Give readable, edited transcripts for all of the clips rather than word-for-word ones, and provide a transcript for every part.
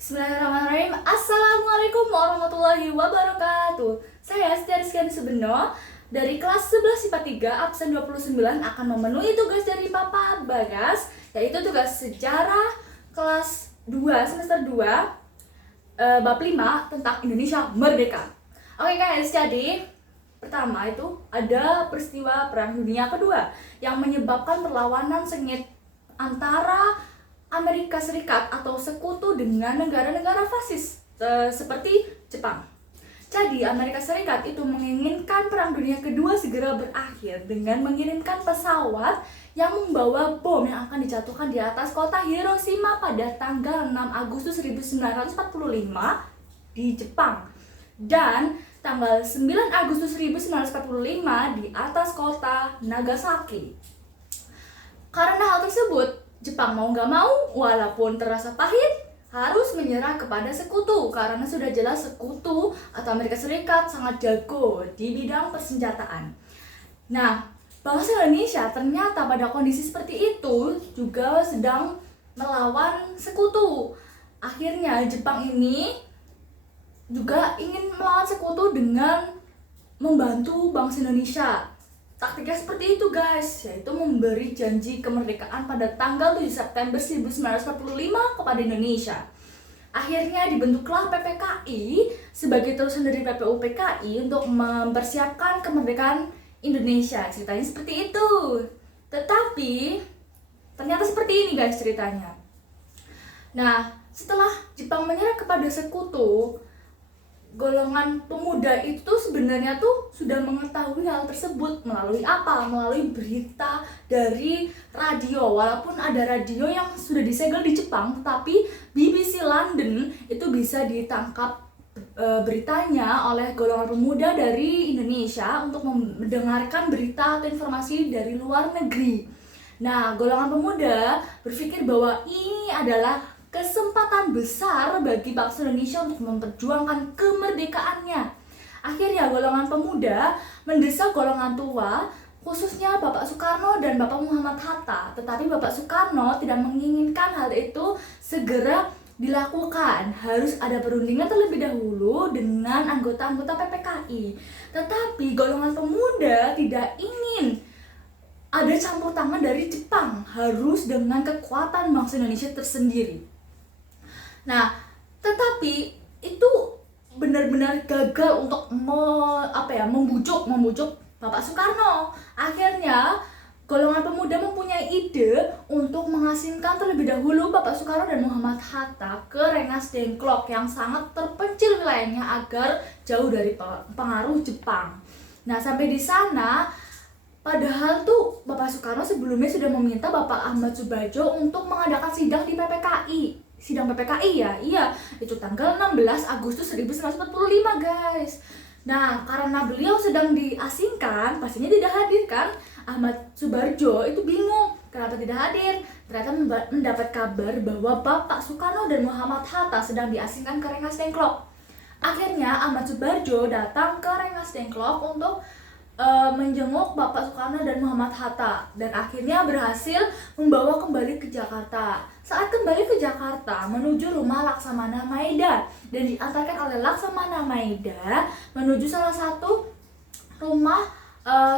Bismillahirrahmanirrahim. Assalamualaikum warahmatullahi wabarakatuh. Saya Setia Rizkyani Subeno dari kelas 11 IPA 3 absen 29 akan memenuhi tugas dari Papa Bagas, yaitu tugas sejarah kelas 2 semester 2 bab 5 tentang Indonesia Merdeka. Oke guys, jadi pertama itu ada peristiwa Perang Dunia Kedua yang menyebabkan perlawanan sengit antara Amerika Serikat atau sekutu dengan negara-negara fasis seperti Jepang. Jadi Amerika Serikat itu menginginkan Perang Dunia Kedua segera berakhir dengan mengirimkan pesawat yang membawa bom yang akan dijatuhkan di atas kota Hiroshima pada tanggal 6 Agustus 1945 di Jepang dan tanggal 9 Agustus 1945 di atas kota Nagasaki. Karena hal tersebut, Jepang mau nggak mau, walaupun terasa pahit, harus menyerah kepada sekutu karena sudah jelas sekutu atau Amerika Serikat sangat jago di bidang persenjataan. Nah, bangsa Indonesia ternyata pada kondisi seperti itu juga sedang melawan sekutu. Akhirnya Jepang ini juga ingin melawan sekutu dengan membantu bangsa Indonesia. Taktiknya seperti itu guys, yaitu memberi janji kemerdekaan pada tanggal 7 September 1945 kepada Indonesia. Akhirnya dibentuklah PPKI sebagai terusan dari PPUPKI untuk mempersiapkan kemerdekaan Indonesia. Ceritanya seperti itu. Tetapi ternyata seperti ini guys ceritanya. Nah, setelah Jepang menyerah kepada sekutu, golongan pemuda itu sebenarnya tuh sudah mengetahui hal tersebut melalui apa? Melalui berita dari radio. Walaupun ada radio yang sudah disegel di Jepang, tapi BBC London itu bisa ditangkap beritanya oleh golongan pemuda dari Indonesia untuk mendengarkan berita atau informasi dari luar negeri. Nah, golongan pemuda berpikir bahwa ini adalah kesempatan besar bagi bangsa Indonesia untuk memperjuangkan kemerdekaannya. Akhirnya golongan pemuda mendesak golongan tua, khususnya Bapak Soekarno dan Bapak Muhammad Hatta. Tetapi Bapak Soekarno tidak menginginkan hal itu segera dilakukan. Harus ada perundingan terlebih dahulu dengan anggota-anggota PPKI. Tetapi golongan pemuda tidak ingin ada campur tangan dari Jepang, harus dengan kekuatan bangsa Indonesia tersendiri. Nah, tetapi itu benar-benar gagal untuk membujuk Bapak Soekarno. Akhirnya golongan pemuda mempunyai ide untuk mengasingkan terlebih dahulu Bapak Soekarno dan Muhammad Hatta ke Rengas Dengklok yang sangat terpencil wilayahnya agar jauh dari pengaruh Jepang. Nah, sampai di sana padahal tuh Bapak Soekarno sebelumnya sudah meminta Bapak Ahmad Soebardjo untuk mengadakan sidang di PPKI. Sidang PPKI ya, iya, itu tanggal 16 Agustus 1945 guys. Nah, karena beliau sedang diasingkan, pastinya tidak hadir kan. Ahmad Soebardjo itu bingung kenapa tidak hadir. Ternyata mendapat kabar bahwa Bapak Soekarno dan Muhammad Hatta sedang diasingkan ke Rengas Dengklok. Akhirnya Ahmad Soebardjo datang ke Rengas Dengklok untuk menjenguk Bapak Soekarno dan Muhammad Hatta dan akhirnya berhasil membawa kembali ke Jakarta. Saat kembali ke Jakarta menuju rumah Laksamana Maeda dan diantarkan oleh Laksamana Maeda menuju salah satu rumah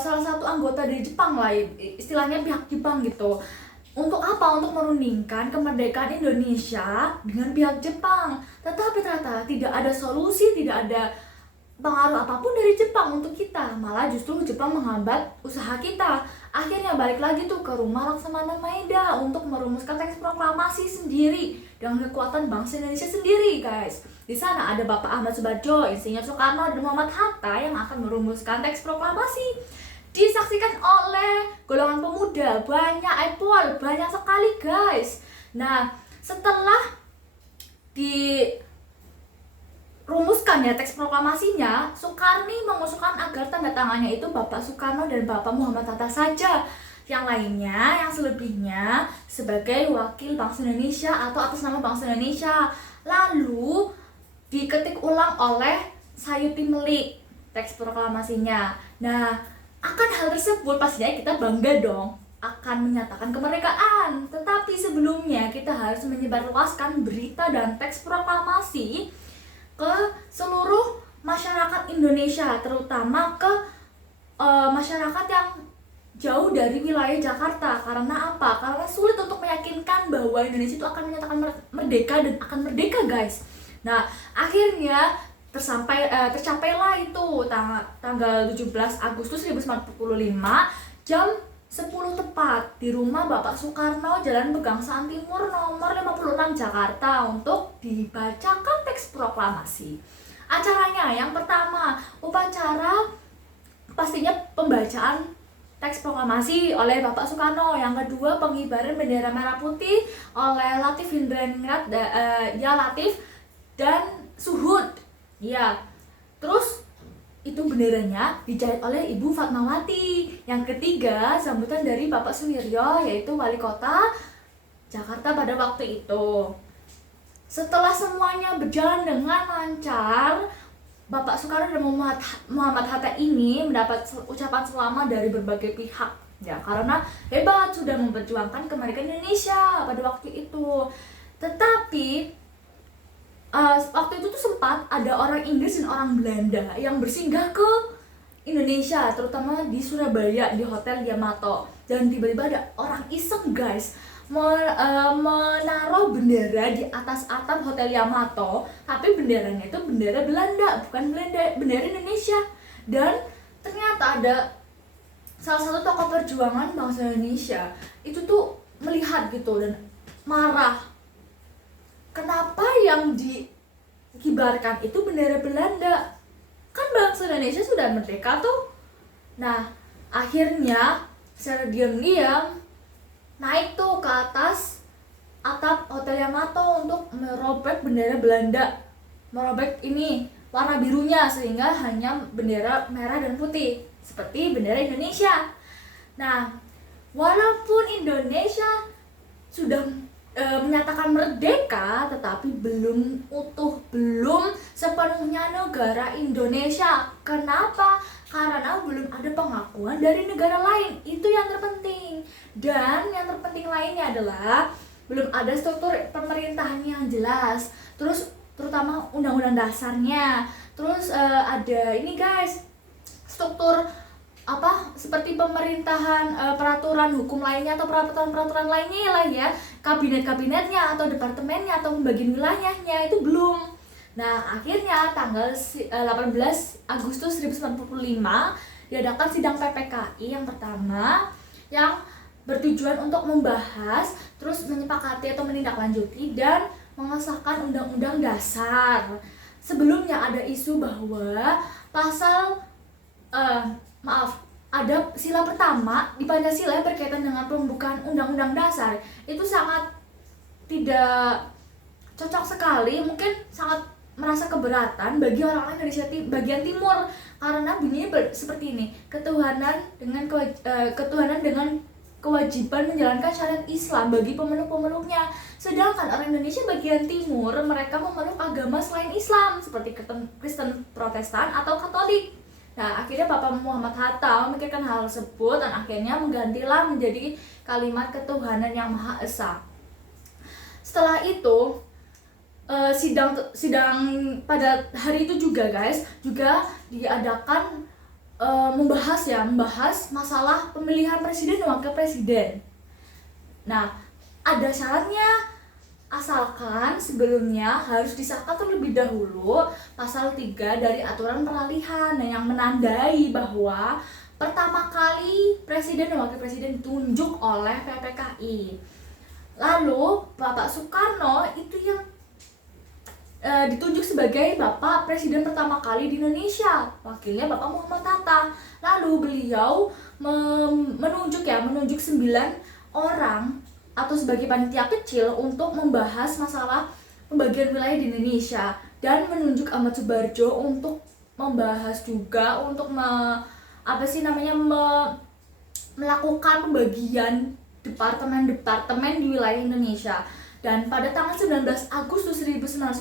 salah satu anggota dari Jepang lah, istilahnya pihak Jepang gitu. Untuk apa? Untuk merundingkan kemerdekaan Indonesia dengan pihak Jepang. Tetapi ternyata tidak ada solusi, tidak ada pengaruh apapun dari Jepang untuk kita, malah justru Jepang menghambat usaha kita. Akhirnya balik lagi tuh ke rumah Laksamana Maeda untuk merumuskan teks proklamasi sendiri dengan kekuatan bangsa Indonesia sendiri guys. Di sana ada Bapak Ahmad Soebardjo, Insinyur Soekarno dan Muhammad Hatta yang akan merumuskan teks proklamasi. Disaksikan oleh golongan pemuda, banyak sekali guys. Nah, setelah rumuskan ya teks proklamasinya, Soekarni mengusulkan agar tanda tangannya itu Bapak Soekarno dan Bapak Muhammad Hatta saja. Yang lainnya, yang selebihnya sebagai wakil bangsa Indonesia atau atas nama bangsa Indonesia. Lalu diketik ulang oleh Sayuti Melik teks proklamasinya. Nah, akan hal tersebut pastinya kita bangga dong. akan menyatakan kemerdekaan. Tetapi sebelumnya kita harus menyebarluaskan berita dan teks proklamasi ke seluruh masyarakat Indonesia, terutama ke masyarakat yang jauh dari wilayah Jakarta. Karena apa? Karena sulit untuk meyakinkan bahwa Indonesia itu akan menyatakan merdeka dan akan merdeka, guys. Nah, akhirnya tercapailah itu tanggal 17 Agustus 1945 jam 10 tepat di rumah Bapak Soekarno, Jalan Pegangsaan Timur nomor 56 Jakarta untuk dibacakan teks proklamasi. Acaranya yang pertama, upacara pastinya pembacaan teks proklamasi oleh Bapak Soekarno. Yang kedua, pengibaran bendera merah putih oleh Latif Hindraningrat, Latif dan Suhud. Ya. Terus itu benderanya dijahit oleh Ibu Fatmawati. Yang ketiga, sambutan dari Bapak Suwiryo, yaitu wali kota Jakarta pada waktu itu. Setelah semuanya berjalan dengan lancar, Bapak Soekarno dan Muhammad Hatta ini mendapat ucapan selamat dari berbagai pihak, ya, karena hebat sudah memperjuangkan kemerdekaan Indonesia pada waktu itu. Tetapi waktu itu tuh sempat ada orang Inggris dan orang Belanda yang bersinggah ke Indonesia, terutama di Surabaya di Hotel Yamato. Dan tiba-tiba ada orang iseng, guys, menaruh bendera di atas atap Hotel Yamato, tapi benderanya itu bendera Belanda, bukan bendera Indonesia. Dan ternyata ada salah satu tokoh perjuangan bangsa Indonesia itu tuh melihat gitu dan marah. Kenapa yang dikibarkan itu bendera Belanda? Kan bangsa Indonesia sudah merdeka tuh. Nah, akhirnya secara diam-diam naik tuh ke atas atap Hotel Yamato untuk merobek bendera Belanda. Merobek ini warna birunya sehingga hanya bendera merah dan putih seperti bendera Indonesia. Nah, walaupun Indonesia sudah menyatakan merdeka, tetapi belum utuh, belum sepenuhnya negara Indonesia. Kenapa? Karena belum ada pengakuan dari negara lain. Itu yang terpenting. Dan yang terpenting lainnya adalah belum ada struktur pemerintahan yang jelas. Terus terutama undang-undang dasarnya. Terus ada ini, guys, struktur seperti pemerintahan, peraturan hukum lainnya atau peraturan lainnya lah ya, kabinet-kabinetnya atau departemennya atau pembagian wilayahnya itu belum. Nah, akhirnya tanggal 18 Agustus 1945 diadakan sidang PPKI yang pertama yang bertujuan untuk membahas, terus menyepakati atau menindaklanjuti dan mengesahkan undang-undang dasar. Sebelumnya ada isu bahwa ada sila pertama di Pancasila yang berkaitan dengan pembukaan undang-undang dasar itu sangat tidak cocok sekali, mungkin sangat merasa keberatan bagi orang-orang Indonesia bagian timur, karena bunyinya seperti ini: ketuhanan dengan kewajiban menjalankan syariat Islam bagi pemeluk-pemeluknya. Sedangkan orang Indonesia bagian timur mereka memeluk agama selain Islam seperti Kristen Protestan atau Katolik. Nah, akhirnya Bapak Muhammad Hatta memikirkan hal tersebut dan akhirnya menggantilah menjadi kalimat ketuhanan yang Maha Esa. Setelah itu sidang pada hari itu juga, guys, juga diadakan membahas masalah pemilihan presiden dan wakil presiden. Nah, ada syaratnya, asalkan sebelumnya harus disahkan terlebih dahulu pasal 3 dari aturan peralihan yang menandai bahwa pertama kali presiden dan wakil presiden ditunjuk oleh PPKI. Lalu Bapak Soekarno itu yang ditunjuk sebagai Bapak Presiden pertama kali di Indonesia, wakilnya Bapak Muhammad Hatta. Lalu beliau menunjuk 9 orang atau sebagai panitia kecil untuk membahas masalah pembagian wilayah di Indonesia dan menunjuk Ahmad Subarjo untuk membahas juga untuk melakukan pembagian departemen-departemen di wilayah Indonesia. Dan pada tanggal 19 Agustus 1945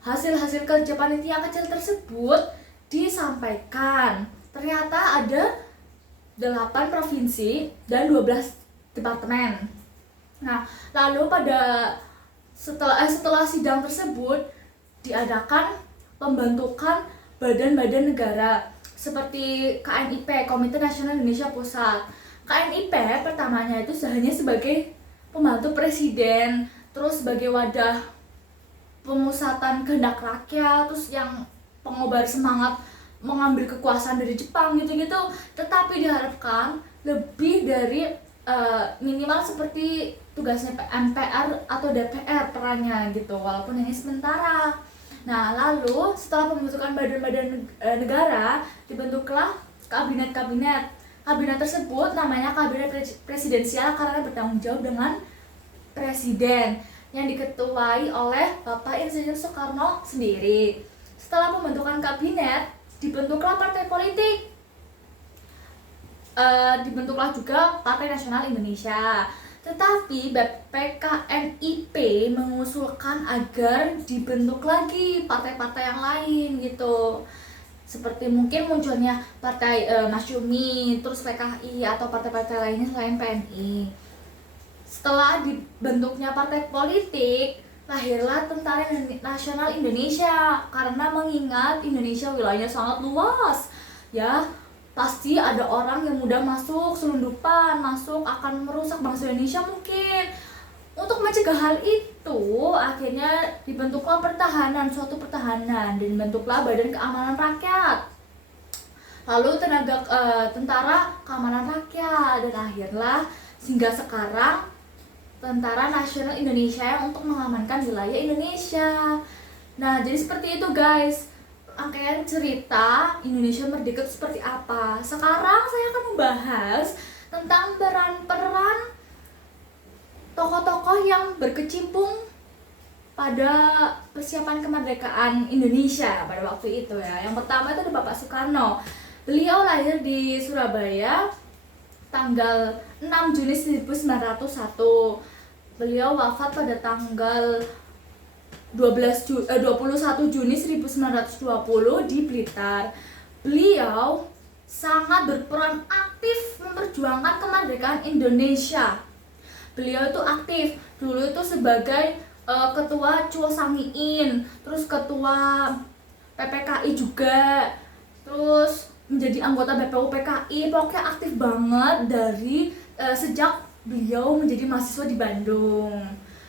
hasil kerja panitia kecil tersebut disampaikan. Ternyata ada 8 provinsi dan 12 departemen. Nah, lalu pada setelah sidang tersebut diadakan pembentukan badan-badan negara seperti KNIP, Komite Nasional Indonesia Pusat. KNIP pertamanya itu hanya sebagai pembantu presiden, terus sebagai wadah pemusatan kehendak rakyat, terus yang pengobar semangat mengambil kekuasaan dari Jepang gitu-gitu. Tetapi diharapkan lebih dari minimal seperti tugasnya MPR atau DPR perannya gitu, walaupun ini sementara. Nah, lalu setelah pembentukan badan-badan negara, dibentuklah kabinet-kabinet. Kabinet tersebut namanya kabinet presidensial karena bertanggung jawab dengan presiden yang diketuai oleh Bapak Insinyur Soekarno sendiri. Setelah pembentukan kabinet, dibentuklah partai politik. Dibentuklah juga Partai Nasional Indonesia. Tetapi BPKNIP mengusulkan agar dibentuk lagi partai-partai yang lain gitu. Seperti mungkin munculnya partai Masyumi, terus PKI atau partai-partai lainnya selain PNI. Setelah dibentuknya partai politik, lahirlah Tentara Nasional Indonesia karena mengingat Indonesia wilayahnya sangat luas. Ya, pasti ada orang yang mudah masuk, selundupan, masuk akan merusak bangsa Indonesia mungkin. Untuk mencegah hal itu, akhirnya dibentuklah suatu pertahanan, dan dibentuklah Badan Keamanan Rakyat. Lalu Tentara Keamanan Rakyat, dan akhirnya hingga sekarang Tentara Nasional Indonesia yang untuk mengamankan wilayah Indonesia. Nah, jadi seperti itu guys. Rangkaian cerita Indonesia Merdeka itu seperti apa. Sekarang saya akan membahas tentang peran-peran tokoh-tokoh yang berkecimpung pada persiapan kemerdekaan Indonesia pada waktu itu ya. Yang pertama itu ada Bapak Soekarno. Beliau lahir di Surabaya tanggal 6 Juni 1901. Beliau wafat pada tanggal 21 Juni 1920 di Blitar. Beliau sangat berperan aktif memperjuangkan kemerdekaan Indonesia. Beliau itu aktif dulu itu sebagai ketua Cuo Sangiin, terus ketua PPKI juga, terus menjadi anggota BPU PKI. Pokoknya aktif banget dari sejak beliau menjadi mahasiswa di Bandung.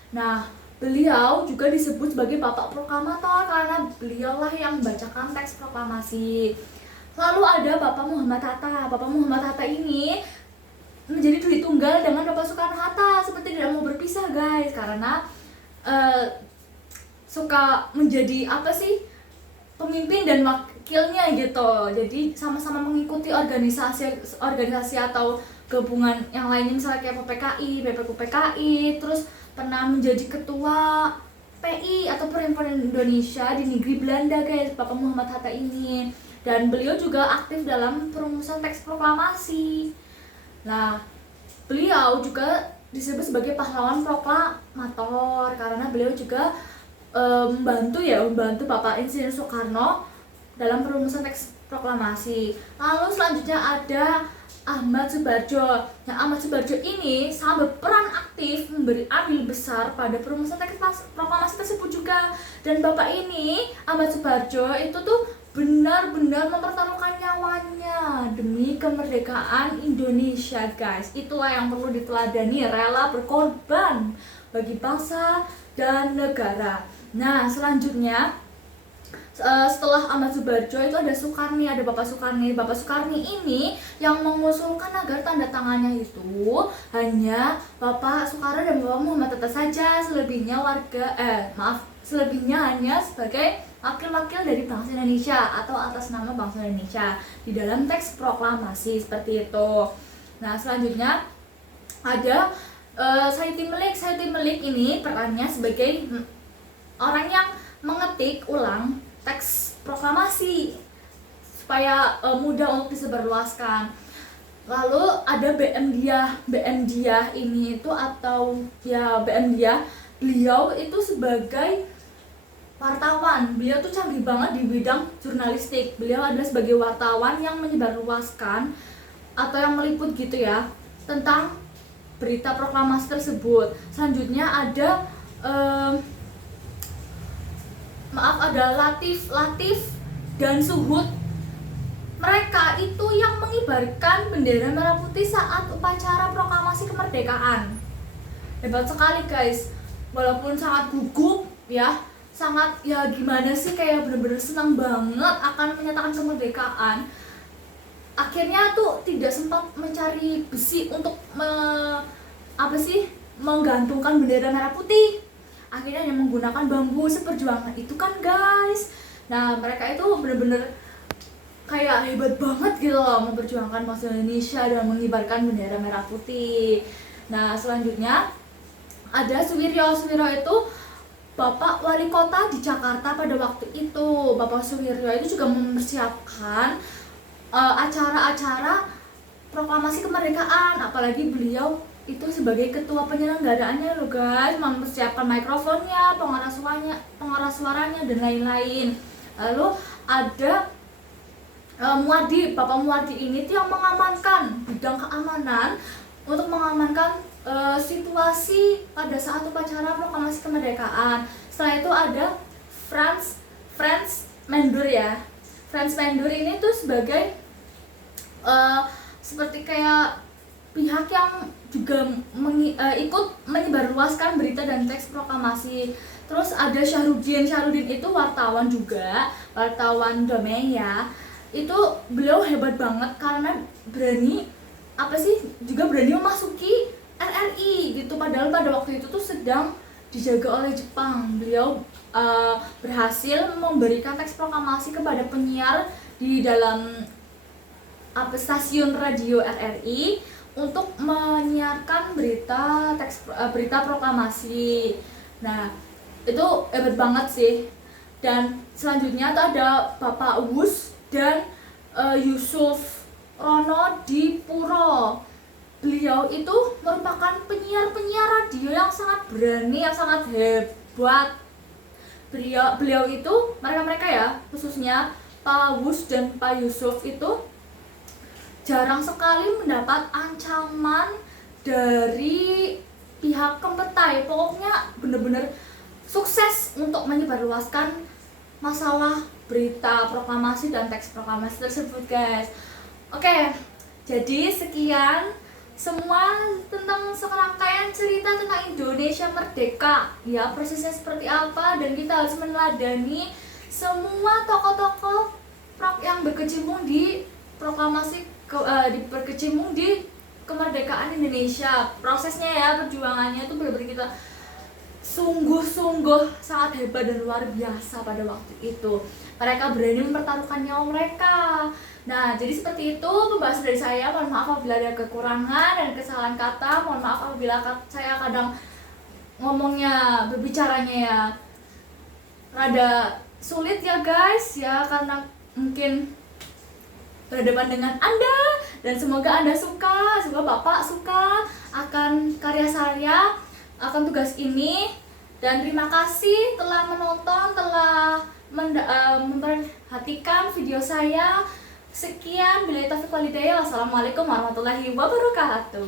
Nah, beliau juga disebut sebagai Bapak Proklamator karena beliaulah yang membacakan teks proklamasi. Lalu ada Bapak Muhammad Hatta. Bapak Muhammad Hatta ini menjadi dui tunggal dengan Bapak Soekarno-Hatta, seperti tidak mau berpisah guys, karena suka menjadi pemimpin dan wakilnya gitu. Jadi sama-sama mengikuti organisasi atau gabungan yang lainnya, misalnya kayak PPKI, BPU PKI, terus pernah menjadi ketua PI atau Perhimpunan Indonesia di negeri Belanda guys, Bapak Muhammad Hatta ini. Dan beliau juga aktif dalam perumusan teks proklamasi. Nah, beliau juga disebut sebagai pahlawan proklamator karena beliau juga membantu Bapak Insinyur Soekarno dalam perumusan teks proklamasi. Lalu selanjutnya ada Ahmad Subarjo. Nah, Ahmad Subarjo ini sangat berperan aktif memberi andil besar pada perumusan teks proklamasi tersebut juga. Dan Bapak ini, Ahmad Subarjo itu tuh benar-benar mempertaruhkan nyawanya demi kemerdekaan Indonesia guys. Itulah yang perlu diteladani, rela berkorban bagi bangsa dan negara. Nah, selanjutnya setelah Ahmad Subarjo itu ada Sukarni, ada Bapak Sukarni. Bapak Sukarni ini yang mengusulkan agar tanda tangannya itu hanya Bapak Soekarno dan Bapak Muhammad Hatta saja, selebihnya selebihnya hanya sebagai wakil-wakil dari bangsa Indonesia atau atas nama bangsa Indonesia di dalam teks proklamasi seperti itu. Nah, selanjutnya ada Sayuti Melik. Sayuti Melik ini perannya sebagai orang yang mengetik ulang teks proklamasi supaya mudah untuk disebarluaskan. Lalu ada BM Diah ini itu BM Diah, beliau itu sebagai wartawan. Beliau tuh canggih banget di bidang jurnalistik. Beliau adalah sebagai wartawan yang menyebarluaskan atau yang meliput gitu ya tentang berita proklamasi tersebut. Selanjutnya ada ada Latif dan Suhud. Mereka itu yang mengibarkan bendera merah putih saat upacara proklamasi kemerdekaan. Hebat sekali guys, walaupun sangat gugup ya, sangat ya gimana sih, kayak bener-bener senang banget akan menyatakan kemerdekaan. Akhirnya tuh tidak sempat mencari besi untuk menggantungkan bendera merah putih. Akhirnya hanya menggunakan bambu seperjuangan itu kan guys. Nah mereka itu bener-bener kayak hebat banget gitu loh, memperjuangkan bangsa Indonesia dan mengibarkan bendera merah putih. Nah selanjutnya ada Suwiryo. Suwiryo itu Bapak Wali Kota di Jakarta pada waktu itu. Bapak Suwiryo itu juga mempersiapkan acara-acara proklamasi kemerdekaan, apalagi beliau itu sebagai ketua penyelenggaraannya loh guys, mempersiapkan mikrofonnya, pengeras suaranya dan lain-lain. Lalu ada Muwardi. Bapak Muwardi ini tuh yang mengamankan bidang keamanan untuk mengamankan situasi pada saat upacara proklamasi kemerdekaan. Setelah itu ada Franz Mendur ya. Franz Mendur ini tuh sebagai seperti kayak pihak yang juga ikut menyebarluaskan berita dan teks proklamasi. Terus ada Syahrudin itu wartawan juga, wartawan Damai ya. Itu beliau hebat banget karena berani memasuki RRI gitu, padahal pada waktu itu tuh sedang dijaga oleh Jepang. Beliau berhasil memberikan teks proklamasi kepada penyiar di dalam stasiun radio RRI untuk menyiarkan berita proklamasi. Nah itu hebat banget sih. Dan selanjutnya tuh ada Bapak Wus dan Yusuf Rono di Puro. Beliau itu merupakan penyiar radio yang sangat berani, yang sangat hebat. Beliau itu mereka ya, khususnya Pak Wus dan Pak Yusuf itu jarang sekali mendapat ancaman dari pihak Kempetai. Pokoknya bener-bener sukses untuk menyebarluaskan masalah berita proklamasi dan teks proklamasi tersebut guys. Oke, jadi sekian semua tentang serangkaian cerita tentang Indonesia merdeka ya, prosesnya seperti apa, dan kita harus meneladani semua tokoh-tokoh yang berkecimpung di proklamasi berkecimpung di kemerdekaan Indonesia. Prosesnya ya, perjuangannya itu benar-benar kita sungguh-sungguh sangat hebat dan luar biasa pada waktu itu. Mereka berani mempertaruhkan nyawa mereka. Nah, jadi seperti itu pembahasan dari saya. Mohon maaf apabila ada kekurangan dan kesalahan kata. Mohon maaf apabila saya kadang berbicaranya ya rada sulit ya guys ya, karena mungkin berhadapan dengan Anda, dan semoga Anda suka, semoga Bapak suka akan karya saya, akan tugas ini. Dan terima kasih telah menonton, telah memperhatikan video saya. Sekian, billahi taufiq wal hidayah. Wassalamualaikum warahmatullahi wabarakatuh.